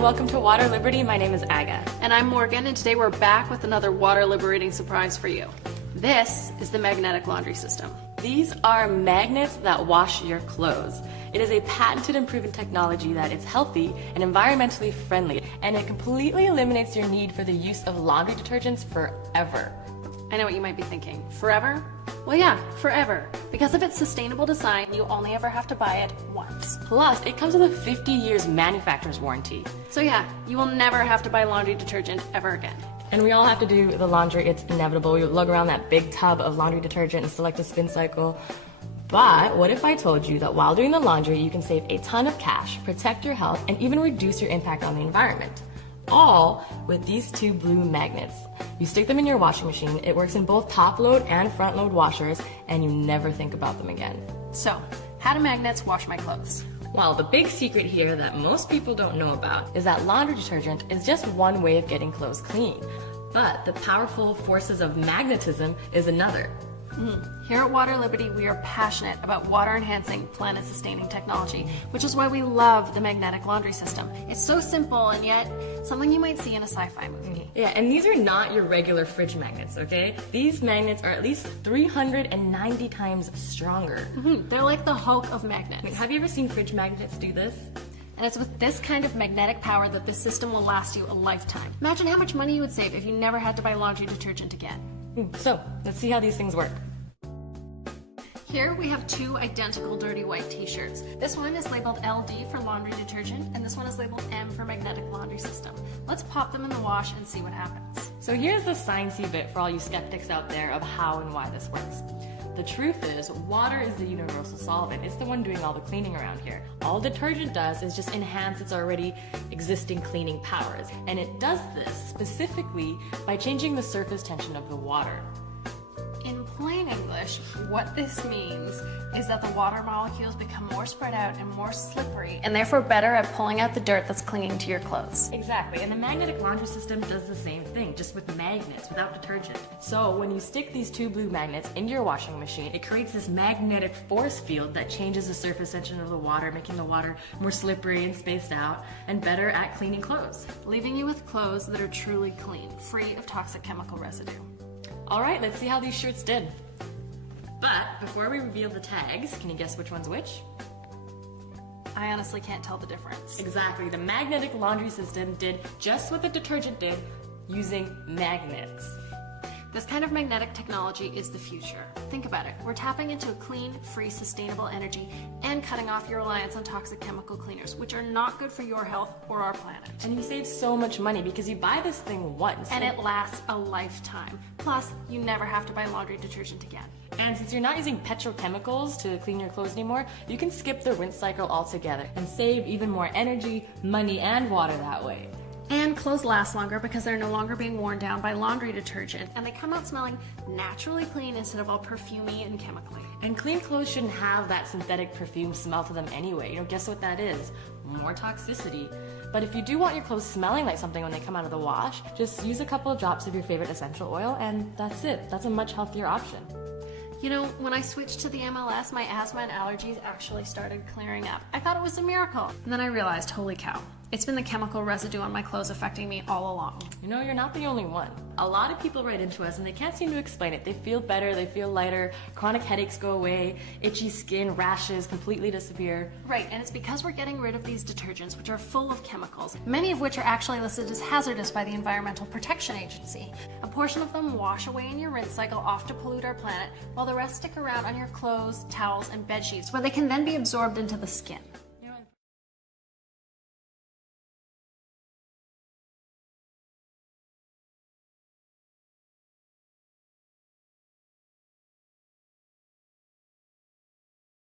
welcome to Water Liberty. My name is Aga. And I'm Morgan, and today we're back with another water liberating surprise for you. This is the magnetic laundry system. These are magnets that wash your clothes. It is a patented and proven technology that is healthy and environmentally friendly, and it completely eliminates your need for the use of laundry detergents forever. I know what you might be thinking. Forever? Well, yeah, forever. Because of its sustainable design, you only ever have to buy it once. Plus, it comes with a 50 years manufacturer's warranty. So yeah, you will never have to buy laundry detergent ever again. And we all have to do the laundry. It's inevitable. You lug around that big tub of laundry detergent and select a spin cycle. But what if I told you that while doing the laundry, you can save a ton of cash, protect your health, and even reduce your impact on the environment? All with these two blue magnets. You stick them in your washing machine. It works in both top load and front load washers, and you never think about them again. So, how do magnets wash my clothes? Well, the big secret here that most people don't know about is that laundry detergent is just one way of getting clothes clean. But the powerful forces of magnetism is another. Here at Water Liberty, we are passionate about water-enhancing, planet-sustaining technology, which is why we love the magnetic laundry system. It's so simple and yet something you might see in a sci-fi movie. Yeah, and these are not your regular fridge magnets, okay? These magnets are at least 390 times stronger. They're like the Hulk of magnets. Have you ever seen fridge magnets do this? And it's with this kind of magnetic power that this system will last you a lifetime. Imagine how much money you would save if you never had to buy laundry detergent again. So, let's see how these things work. Here we have two identical dirty white t-shirts. This one is labeled LD for laundry detergent, and this one is labeled M for magnetic laundry system. Let's pop them in the wash and see what happens. So here's the sciencey bit for all you skeptics out there of how and why this works. The truth is, water is the universal solvent. It's the one doing all the cleaning around here. All detergent does is just enhance its already existing cleaning powers. And it does this specifically by changing the surface tension of the water. In plain English, what this means is that the water molecules become more spread out and more slippery, and therefore better at pulling out the dirt that's clinging to your clothes. Exactly, and the magnetic laundry system does the same thing, just with magnets, without detergent. So when you stick these two blue magnets into your washing machine, it creates this magnetic force field that changes the surface tension of the water, making the water more slippery and spaced out, and better at cleaning clothes. Leaving you with clothes that are truly clean, free of toxic chemical residue. All right, let's see how these shirts did. But before we reveal the tags, can you guess which one's which? I honestly can't tell the difference. Exactly, the magnetic laundry system did just what the detergent did, using magnets. This kind of magnetic technology is the future. Think about it. We're tapping into a clean, free, sustainable energy and cutting off your reliance on toxic chemical cleaners, which are not good for your health or our planet. And you save so much money because you buy this thing once. And it lasts a lifetime. Plus, you never have to buy laundry detergent again. And since you're not using petrochemicals to clean your clothes anymore, you can skip the rinse cycle altogether and save even more energy, money, and water that way. And clothes last longer because they're no longer being worn down by laundry detergent, and they come out smelling naturally clean instead of all perfumey and chemically. And clean clothes shouldn't have that synthetic perfume smell to them anyway. Guess what that is? More toxicity. But if you do want your clothes smelling like something when they come out of the wash, just use a couple of drops of your favorite essential oil, and that's it. That's a much healthier option. You know, when I switched to the MLS, my asthma and allergies actually started clearing up. I thought it was a miracle. And then I realized, holy cow, it's been the chemical residue on my clothes affecting me all along. You're not the only one. A lot of people write into us and they can't seem to explain it. They feel better, they feel lighter, chronic headaches go away, itchy skin, rashes completely disappear. Right, and it's because we're getting rid of these detergents, which are full of chemicals, many of which are actually listed as hazardous by the Environmental Protection Agency. A portion of them wash away in your rinse cycle off to pollute our planet, while the rest stick around on your clothes, towels, and bed sheets, where they can then be absorbed into the skin.